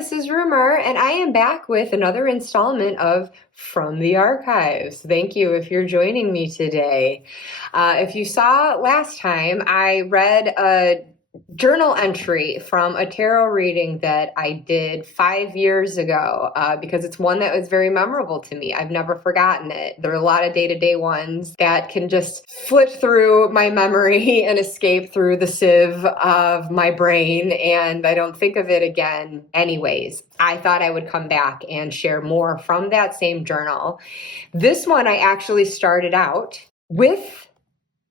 this is Rumor, and I am back with another installment of From the Archives. Thank you if you're joining me today. If you saw last time, I read a journal entry from a tarot reading that I did 5 years ago because it's one that was very memorable to me. I've never forgotten it. There are a lot of day-to-day ones that can just flit through my memory and escape through the sieve of my brain, and I don't think of it again anyways. I thought I would come back and share more from that same journal. This one I actually started out with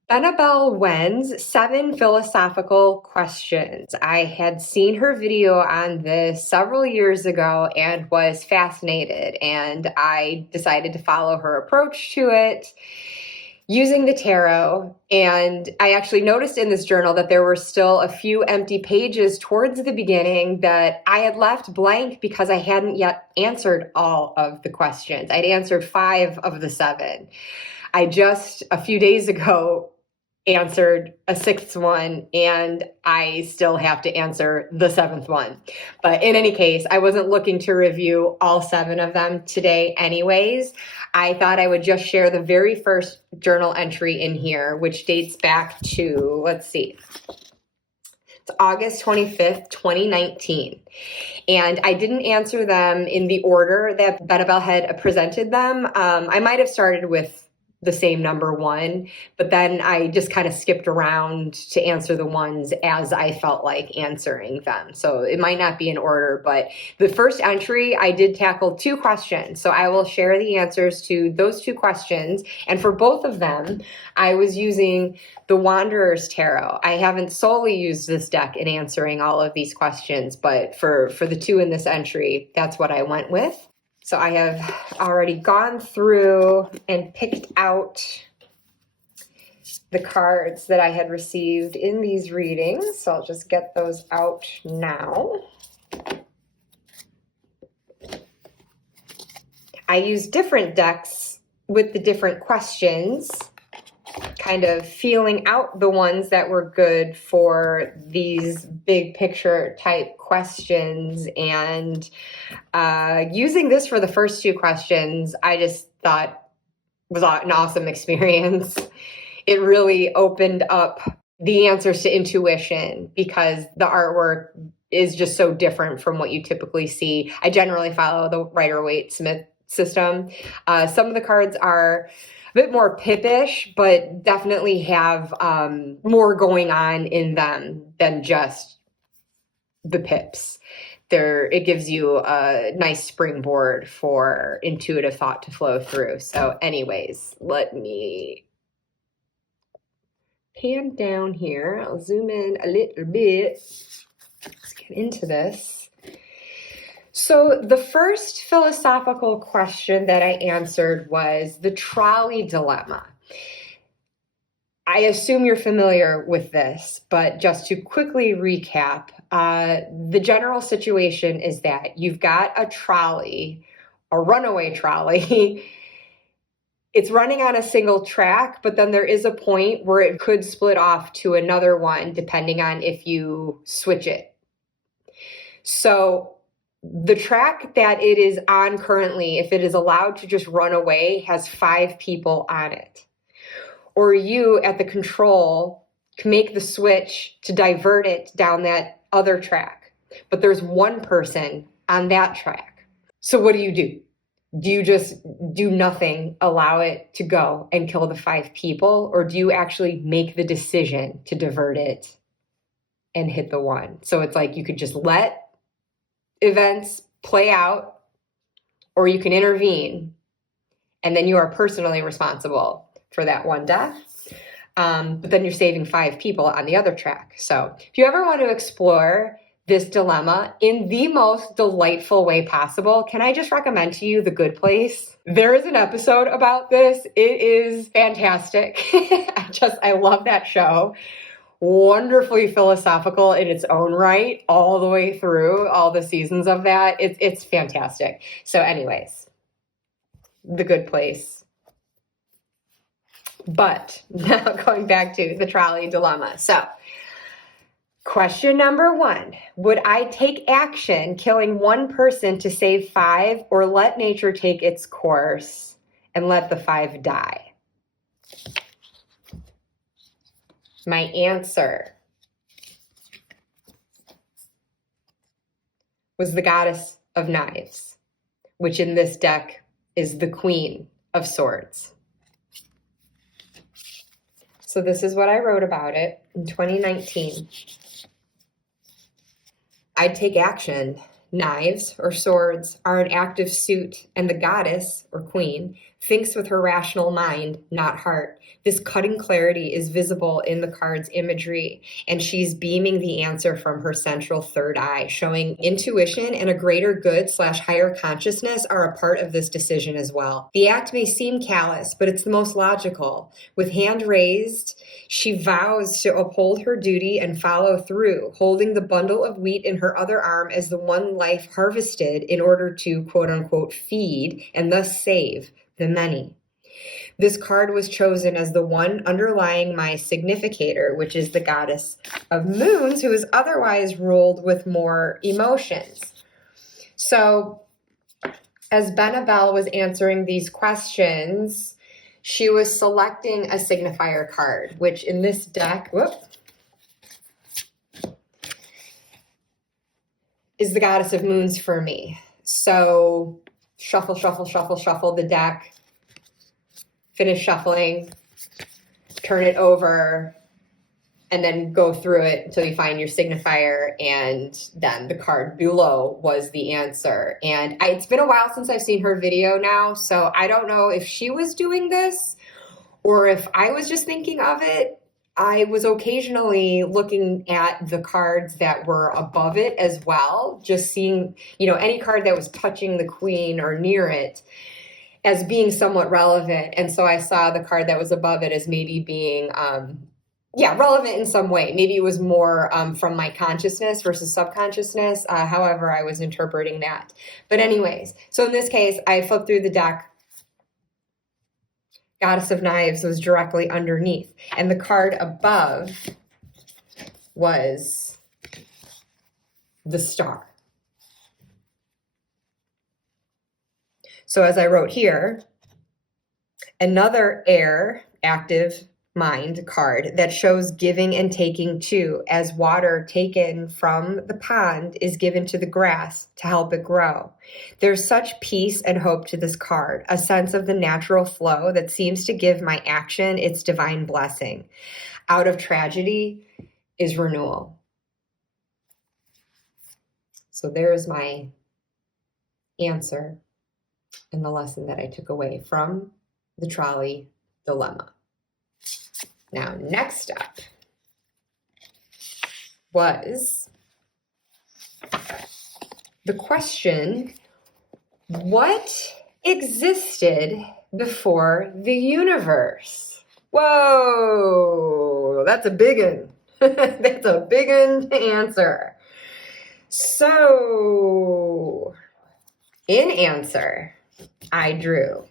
Benebell Wen's 7 Philosophical Questions. I had seen her video on this several years ago and was fascinated, and I decided to follow her approach to it using the tarot. And I actually noticed in this journal that there were still a few empty pages towards the beginning that I had left blank because I hadn't yet answered all of the questions. I'd answered 5 of the 7. I just a few days ago answered a 6th one, and I still have to answer the 7th one. But in any case, I wasn't looking to review all 7 of them today anyways. I thought I would just share the very first journal entry in here, which dates back to, let's see, it's August 25th, 2019. And I didn't answer them in the order that Benebell had presented them. I might have started with the same number 1, but then I just kind of skipped around to answer the ones as I felt like answering them. So it might not be in order, but the first entry, I did tackle 2 questions. So I will share the answers to those 2 questions. And for both of them, I was using the Wanderer's Tarot. I haven't solely used this deck in answering all of these questions, but for the 2 in this entry, that's what I went with. So I have already gone through and picked out the cards that I had received in these readings. So I'll just get those out now. I use different decks with the different questions, kind of feeling out the ones that were good for these big picture type questions. And using this for the first 2 questions, I just thought was an awesome experience. It really opened up the answers to intuition because the artwork is just so different from what you typically see. I generally follow the Rider-Waite-Smith system. Some of the cards are a bit more pippish, but definitely have more going on in them than just the pips. It gives you a nice springboard for intuitive thought to flow through. So anyways, let me pan down here. I'll zoom in a little bit. Let's get into this. So the first philosophical question that I answered was the trolley dilemma. I assume you're familiar with this, but just to quickly recap, the general situation is that you've got a trolley, a runaway trolley. It's running on a single track, but then there is a point where it could split off to another one depending on if you switch it. So the track that it is on currently, if it is allowed to just run away, has 5 people on it. Or you at the control can make the switch to divert it down that other track. But there's 1 person on that track. So what do? Do you just do nothing, allow it to go and kill the 5 people? Or do you actually make the decision to divert it and hit the 1? So it's like you could just let events play out, or you can intervene, and then you are personally responsible for that 1 death. But then you're saving 5 people on the other track. So if you ever want to explore this dilemma in the most delightful way possible, can I just recommend to you The Good Place? There is an episode about this. It is fantastic. I love that show. Wonderfully philosophical in its own right, all the way through all the seasons of that. It's fantastic. So anyways, The Good Place. But now going back to the trolley dilemma. So Question number 1. Would I take action killing one person to save 5, or let nature take its course and let the 5 die? My answer was the Goddess of Knives, which in this deck is the Queen of Swords. So this is what I wrote about it in 2019. I'd take action. Knives, or swords, are an active suit, and the goddess, or queen, thinks with her rational mind, not heart. This cutting clarity is visible in the card's imagery, and she's beaming the answer from her central third eye, showing intuition and a greater good/higher consciousness are a part of this decision as well. The act may seem callous, but it's the most logical. With hand raised, she vows to uphold her duty and follow through, holding the bundle of wheat in her other arm as the one life harvested in order to, quote unquote, feed and thus save the many. This card was chosen as the one underlying my significator, which is the Goddess of Moons, who is otherwise ruled with more emotions. So as Benebell was answering these questions, she was selecting a signifier card, which in this deck, is the Goddess of Moons for me. So shuffle, shuffle, shuffle, shuffle the deck, finish shuffling, turn it over, and then go through it until you find your signifier, and then the card below was the answer. And it's been a while since I've seen her video now, so I don't know if she was doing this or if I was just thinking of it. I was occasionally looking at the cards that were above it as well, just seeing, any card that was touching the queen or near it as being somewhat relevant. And so I saw the card that was above it as maybe being, relevant in some way. Maybe it was more from my consciousness versus subconsciousness, however I was interpreting that. But anyways, so in this case, I flipped through the deck. Goddess of Knives was directly underneath, and the card above was the Star. So as I wrote here, another air active mind card that shows giving and taking too, as water taken from the pond is given to the grass to help it grow. There's such peace and hope to this card, a sense of the natural flow that seems to give my action its divine blessing. Out of tragedy is renewal. So there's my answer and the lesson that I took away from the trolley dilemma. Now, next up was the question, what existed before the universe? Whoa, that's a big one. That's a big one to answer. So, in answer, I drew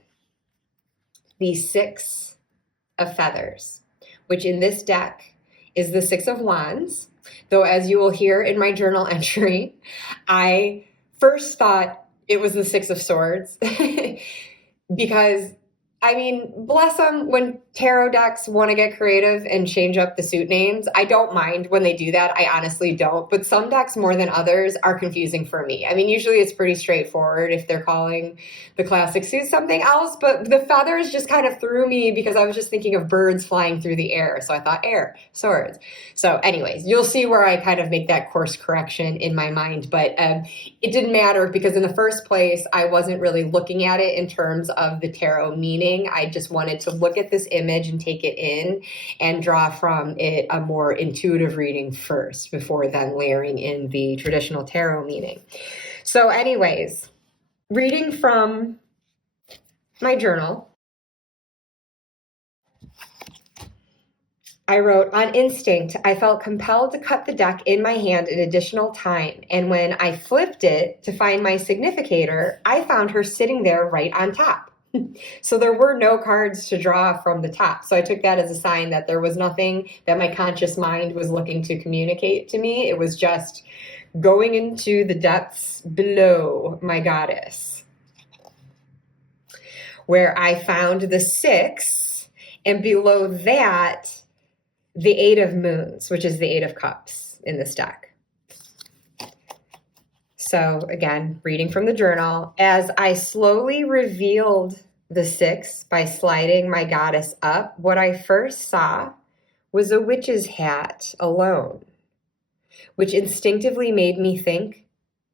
the 6 of feathers, which in this deck is the 6 of wands. Though as you will hear in my journal entry, I first thought it was the 6 of swords because, bless them, when tarot decks want to get creative and change up the suit names, I don't mind when they do that. I honestly don't. But some decks more than others are confusing for me. Usually it's pretty straightforward if they're calling the classic suit something else. But the feathers just kind of threw me because I was just thinking of birds flying through the air. So I thought air, swords. So anyways, you'll see where I kind of make that course correction in my mind. But it didn't matter because in the first place, I wasn't really looking at it in terms of the tarot meaning. I just wanted to look at this image and take it in and draw from it a more intuitive reading first before then layering in the traditional tarot meaning. So anyways, reading from my journal, I wrote, on instinct, I felt compelled to cut the deck in my hand an additional time. And when I flipped it to find my significator, I found her sitting there right on top. So there were no cards to draw from the top. So I took that as a sign that there was nothing that my conscious mind was looking to communicate to me. It was just going into the depths below my goddess, where I found the 6, and below that, the 8 of moons, which is the 8 of cups in this deck. So again, reading from the journal, as I slowly revealed the 6 by sliding my goddess up, what I first saw was a witch's hat alone, which instinctively made me think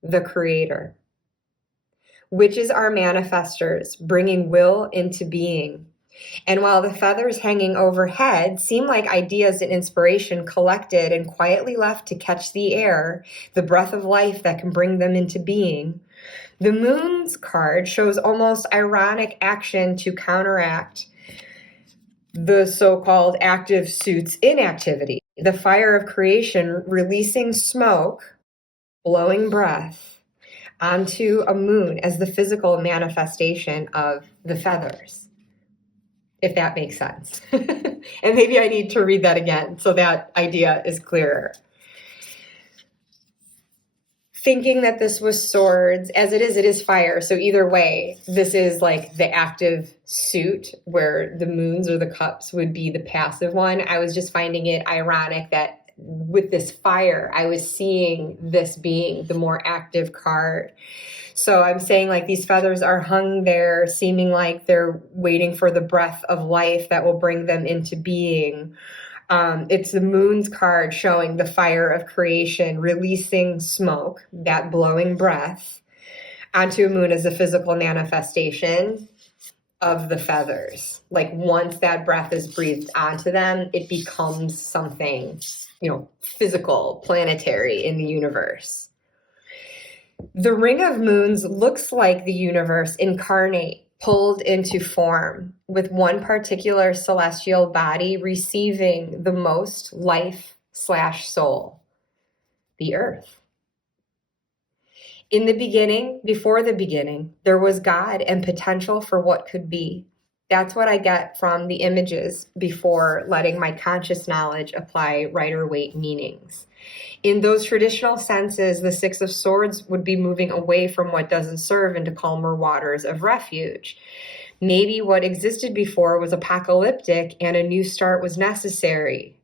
the creator. Witches are manifestors, bringing will into being. And while the feathers hanging overhead seem like ideas and inspiration collected and quietly left to catch the air, the breath of life that can bring them into being, the moon's card shows almost ironic action to counteract the so-called active suit's inactivity. The fire of creation releasing smoke, blowing breath onto a moon as the physical manifestation of the feathers, if that makes sense. And maybe I need to read that again so that idea is clearer. Thinking that this was swords, as it is fire. So either way, this is like the active suit where the moons or the cups would be the passive one. I was just finding it ironic that with this fire, I was seeing this being the more active card. So I'm saying like these feathers are hung there, seeming like they're waiting for the breath of life that will bring them into being. It's the moon's card showing the fire of creation, releasing smoke, that blowing breath, onto a moon as a physical manifestation of the feathers. Like once that breath is breathed onto them, it becomes something, physical, planetary in the universe. The ring of moons looks like the universe incarnate, pulled into form, with one particular celestial body receiving the most life/soul, the earth. In the beginning, before the beginning, there was God and potential for what could be. That's what I get from the images before letting my conscious knowledge apply Rider-Waite meanings. In those traditional senses, the 6 of Swords would be moving away from what doesn't serve into calmer waters of refuge. Maybe what existed before was apocalyptic and a new start was necessary.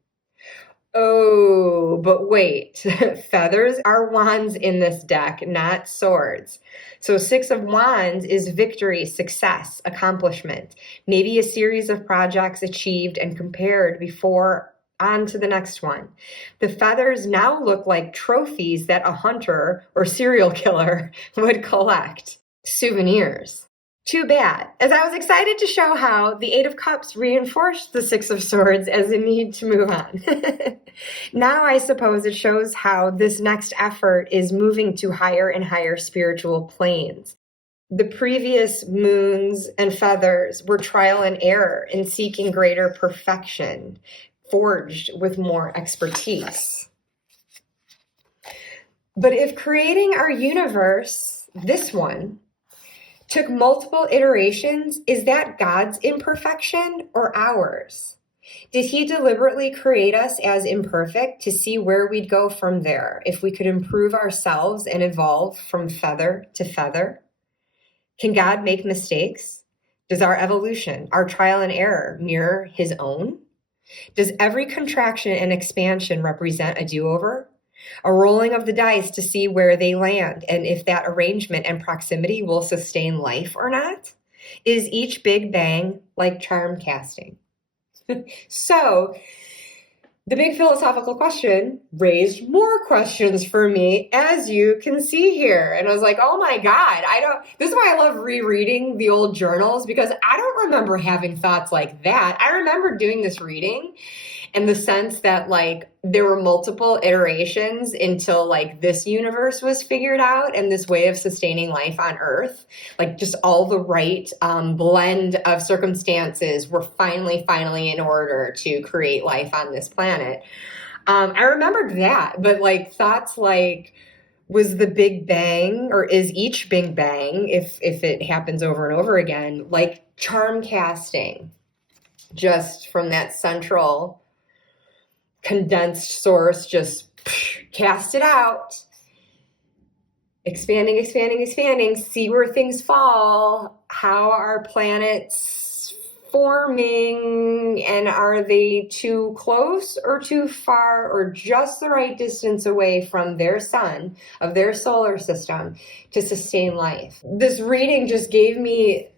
Oh, but wait, feathers are wands in this deck, not swords. So 6 of Wands is victory, success, accomplishment. Maybe a series of projects achieved and compared before on to the next one. The feathers now look like trophies that a hunter or serial killer would collect. Souvenirs. Too bad, as I was excited to show how the 8 of Cups reinforced the 6 of Swords as a need to move on. Now I suppose it shows how this next effort is moving to higher and higher spiritual planes. The previous moons and feathers were trial and error in seeking greater perfection, forged with more expertise. But if creating our universe, this one, took multiple iterations, is that God's imperfection or ours? Did he deliberately create us as imperfect to see where we'd go from there if we could improve ourselves and evolve from feather to feather? Can God make mistakes? Does our evolution, our trial and error, mirror his own? Does every contraction and expansion represent a do-over? A rolling of the dice to see where they land and if that arrangement and proximity will sustain life or not? Is each big bang like charm casting? So, the big philosophical question raised more questions for me, as you can see here. And I was like, oh my God, this is why I love rereading the old journals, because I don't remember having thoughts like that. I remember doing this reading in the sense that like there were multiple iterations until like this universe was figured out and this way of sustaining life on Earth, like just all the right blend of circumstances were finally in order to create life on this planet. I remembered that, but like thoughts like, was the Big Bang, or is each Big Bang, if it happens over and over again, like charm casting, just from that central condensed source, just cast it out, expanding, expanding, expanding, see where things fall. How are planets forming, and are they too close or too far, or just the right distance away from their sun, of their solar system, to sustain life? This reading just gave me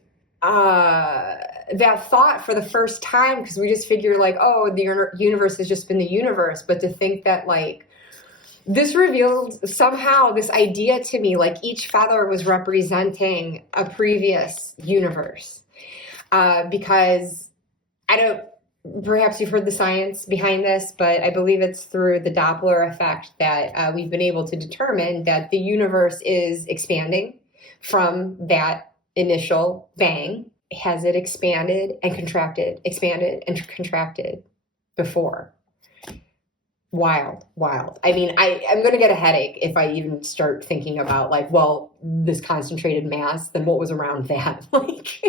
that thought for the first time, because we just figure like, oh, the universe has just been the universe. But to think that like this revealed somehow this idea to me, like each feather was representing a previous universe. Because I don't, perhaps you've heard the science behind this, but I believe it's through the Doppler effect that we've been able to determine that the universe is expanding from that initial bang. Has it expanded and contracted before? Wild. I mean, I'm going to get a headache if I even start thinking about like, well, this concentrated mass, then what was around that? Like,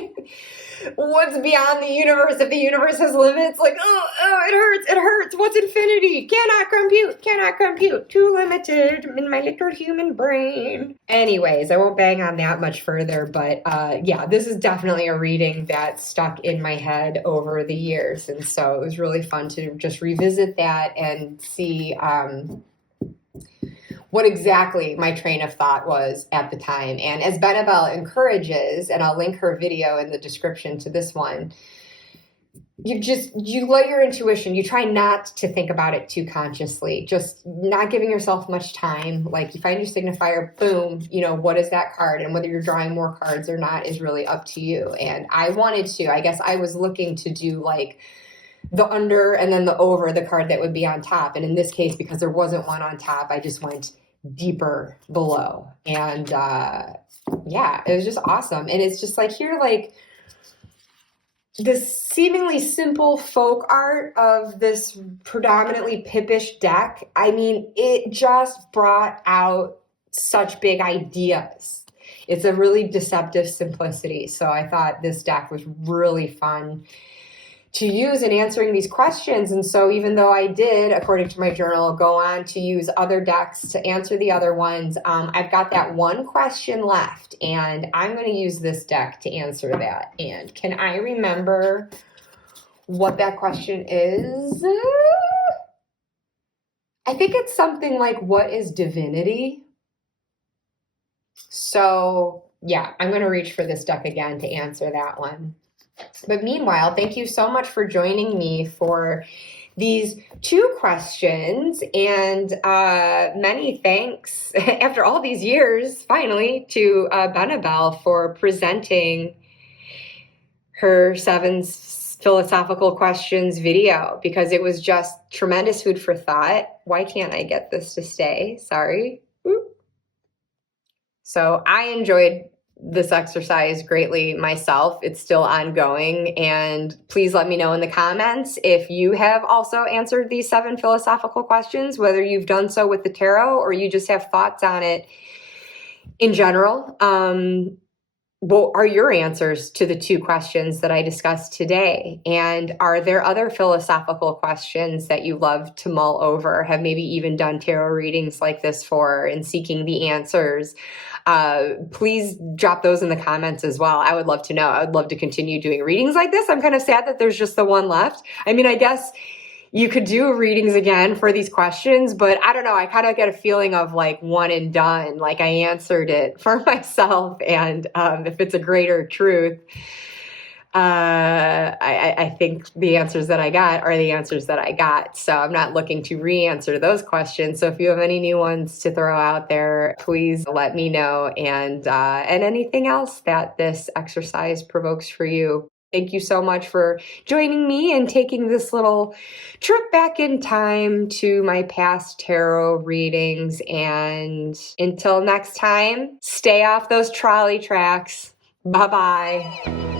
what's beyond the universe? If the universe has limits, like, it hurts. What's infinity? Cannot compute. Too limited in my little human brain. Anyways, I won't bang on that much further, but yeah, this is definitely a reading that stuck in my head over the years. And so it was really fun to just revisit that and see what exactly my train of thought was at the time. And as Benebell encourages, and I'll link her video in the description to this one, you let your intuition, you try not to think about it too consciously, just not giving yourself much time. Like you find your signifier, boom, what is that card? And whether you're drawing more cards or not is really up to you. And I guess I was looking to do like the under and then the over the card that would be on top. And in this case, because there wasn't one on top, I just went deeper below. And yeah, it was just awesome. And it's just like here, like this seemingly simple folk art of this predominantly pippish deck. I mean, it just brought out such big ideas. It's a really deceptive simplicity. So I thought this deck was really fun to use in answering these questions. And so even though I did, according to my journal, go on to use other decks to answer the other ones, I've got that one question left, and I'm going to use this deck to answer that. And can I remember what that question is? I think it's something like, what is divinity? So yeah, I'm going to reach for this deck again to answer that one. But meanwhile, thank you so much for joining me for these two questions, and many thanks after all these years, finally, to Benebell for presenting her 7 philosophical questions video, because it was just tremendous food for thought. Why can't I get this to stay? Sorry. So I enjoyed this exercise greatly myself. It's still ongoing. And please let me know in the comments if you have also answered these 7 philosophical questions, whether you've done so with the tarot or you just have thoughts on it in general. What are your answers to the 2 questions that I discussed today? And are there other philosophical questions that you love to mull over, have maybe even done tarot readings like this for, and seeking the answers? Please drop those in the comments as well. I would love to know. I would love to continue doing readings like this. I'm kind of sad that there's just the one left. I mean, I guess you could do readings again for these questions, but I don't know. I kind of get a feeling of like one and done, like I answered it for myself. And if it's a greater truth, I think the answers that I got are the answers that I got. So I'm not looking to re-answer those questions. So if you have any new ones to throw out there, please let me know. And anything else that this exercise provokes for you. Thank you so much for joining me and taking this little trip back in time to my past tarot readings. And until next time, stay off those trolley tracks. Bye-bye.